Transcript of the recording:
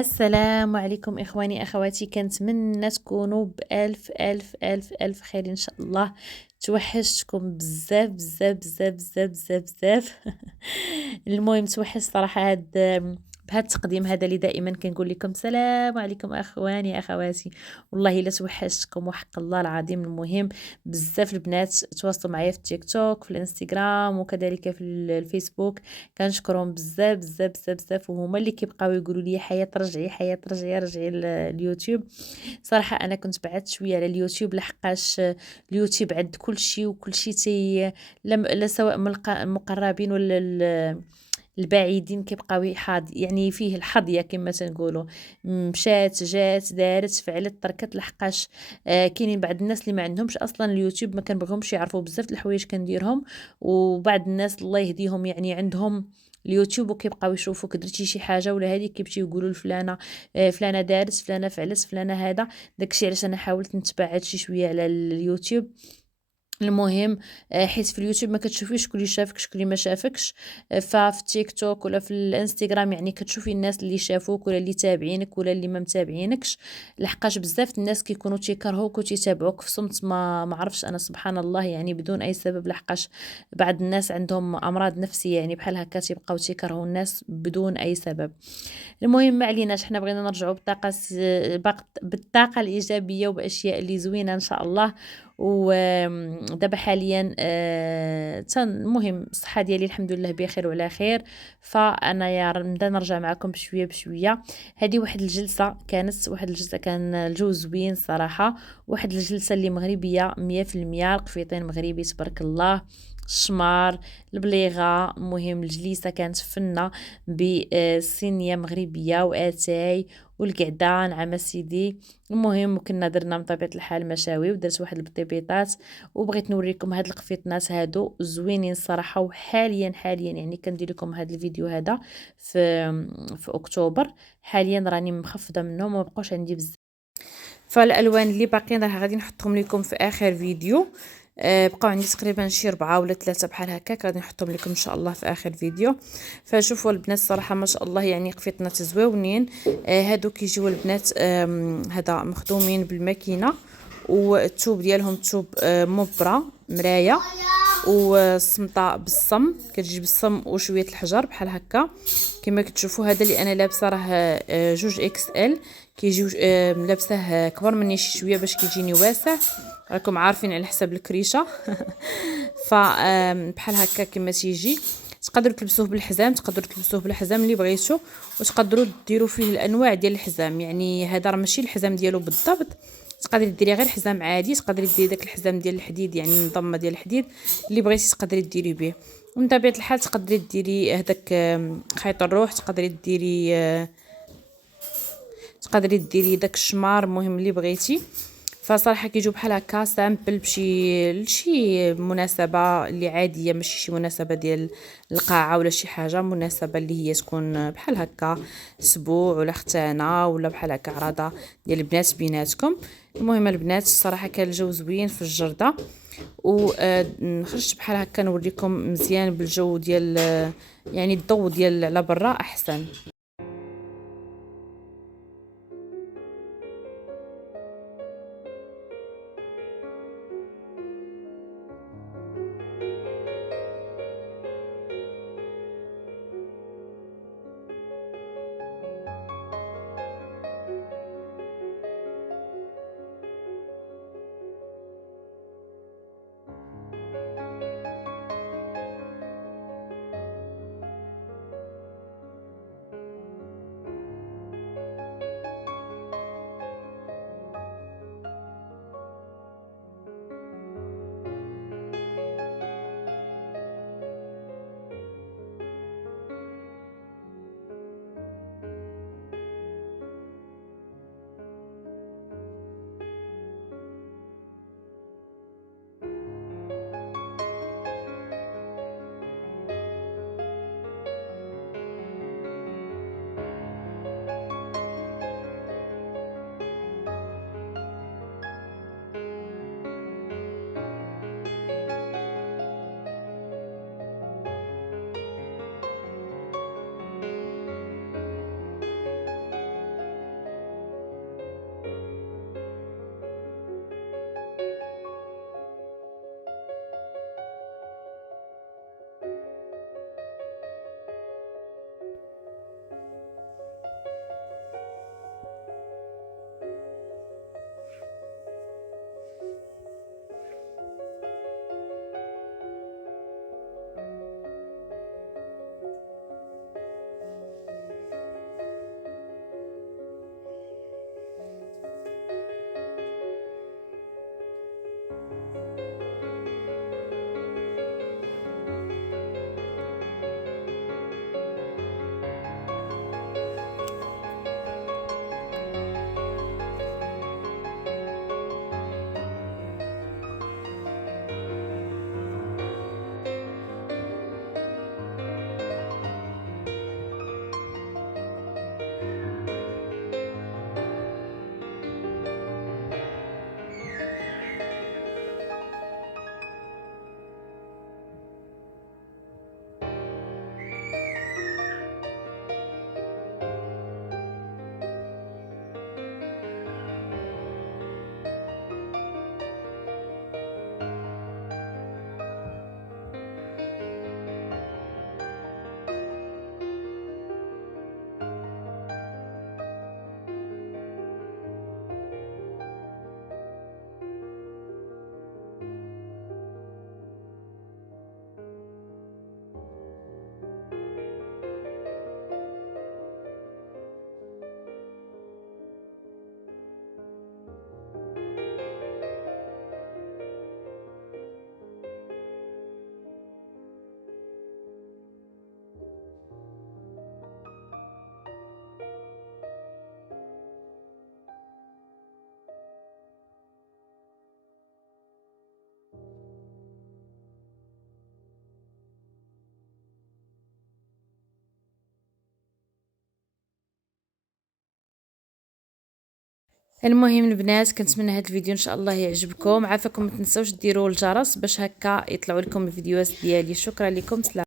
السلام عليكم إخواني أخواتي، كنتمنى تكونوا بألف ألف ألف ألف خير إن شاء الله. توحشتكم بزاف بزاف بزاف بزاف بزاف بزاف. المهم توحش صراحة بهذا التقديم هذا اللي دائما كنقول لكم السلام عليكم اخواني اخواتي. والله الا توحشتكم وحق الله العظيم. المهم بزاف البنات تواصلوا معايا في التيك توك في الانستغرام وكذلك في الفيسبوك. كنشكرهم بزاف بزاف بزاف بزاف، وهما اللي كيبقاو يقولوا لي حياة رجعي حياة رجعي رجعي اليوتيوب. صراحة انا كنت بعدت شوية على اليوتيوب لحقاش اليوتيوب عند كل شيء وكل شيء لا سواء من المقربين ولا البعيدين كيبقاو يعني فيه الحظيه كما تنقولوا. مشات جات دارت فعلت تركت لحقاش كاينين بعض الناس اللي ما عندهمش اصلا اليوتيوب، ما كنبغيهمش يعرفوا بزاف د الحوايج كنديرهم. وبعض الناس الله يهديهم يعني عندهم اليوتيوب وكيبقاو يشوفوك درتي شي حاجه ولا هذيك كيمشيو يقولوا لفلانه فلانه دارت فلانه فعلت فلانه هذا. داكشي علاش انا حاولت نتبعد شي شويه على اليوتيوب. المهم حيت في اليوتيوب ما كتشوفيش شكون اللي شافك شكون اللي ما شافكش. ففي تيك توك ولا في الانستغرام يعني كتشوفي الناس اللي شافوك ولا اللي تابعينك ولا اللي ما متابعينكش. لحقاش بزاف الناس كيكونوا تيكرهوك وتتابعوك في صمت، ما عرفش انا سبحان الله يعني بدون اي سبب. لحقاش بعض الناس عندهم امراض نفسيه يعني بحال هكا تيبقاو تيكرهوا الناس بدون اي سبب. المهم ما عليناش، حنا بغينا نرجعوا بالطاقه الايجابيه وباشياء اللي زوينه ان شاء الله. ودابا حاليا المهم الصحه ديالي الحمد لله بخير وعلى خير. فانا نبدا نرجع معكم بشويه بشويه. هذه واحد الجلسه كان الجو زوين صراحه. واحد الجلسه اللي مغربيه 100%، القفيطين مغربي تبارك الله، الشمار، البليغه. المهم الجليسه كانت فنه بصينيه مغربيه واتاي والقعده نعم سيدي. المهم وكنا درنا من طبيعه الحال مشاوي ودرت واحد البطيبيطات. وبغيت نوريكم هاد القفيطنات هادو زوينين صراحه. وحاليا يعني كندير لكم هاد الفيديو هذا في اكتوبر. حاليا راني مخفضه منهم وما بقوش عندي بزاف. فالالوان اللي باقيين راه غادي نحطهم لكم في اخر فيديو. بقاو عندي تقريبا شي 4 ولا 3 بحال هكاك غادي نحطهم لكم ان شاء الله في اخر فيديو. فشوفوا البنات صراحه ما شاء الله يعني قفيطنات زويونين. هادو كيجيو البنات هذا مخدومين بالماكينه، والثوب ديالهم ثوب مبره مرايه، والصمطه بالصم كتجي بالصم وشويه الحجر بحال هكا كما كتشوفوا. هذا اللي انا لابسه راه 2 XL. كيجيو لابسه كبر مني شي شويه باش كيجيني واسع، راكم عارفين على حساب الكريشه. ف بحال هكا كما تيجي. تقدروا تلبسوه بالحزام، تقدروا تلبسوه بالحزام اللي بغيتو، وتقدروا ديروا فيه الانواع ديال الحزام. يعني هذا راه ماشي الحزام ديالو بالضبط، تقدري ديري غير حزام عادي، تقدري ديري داك الحزام ديال الحديد يعني النظمه ديال الحديد اللي بغيتي تقدري ديري به. ومن طبيعه الحال تقدري ديري هذاك خيط الروح، تقدري ديري داك الشمار، المهم اللي بغيتي. فصراحه كيجيو بحال هكا سامبل لشي مناسبه اللي عاديه، ماشي شي مناسبه ديال القاعه ولا شي حاجه، مناسبه اللي هي تكون بحال هكا اسبوع ولا ختانه ولا بحال هكا عراضه ديال البنات بيناتكم. المهم البنات الصراحه كان الجو زوين في الجرده، ونخرجت بحال هكا نوريكم مزيان بالجو ديال يعني الضوء ديال على برا احسن. المهم البنات كنتمنى هذا الفيديو ان شاء الله يعجبكم. عافاكم ما تنسوش ديروا الجرس باش هكا يطلعوا لكم الفيديوهات ديالي. شكرا لكم، سلام.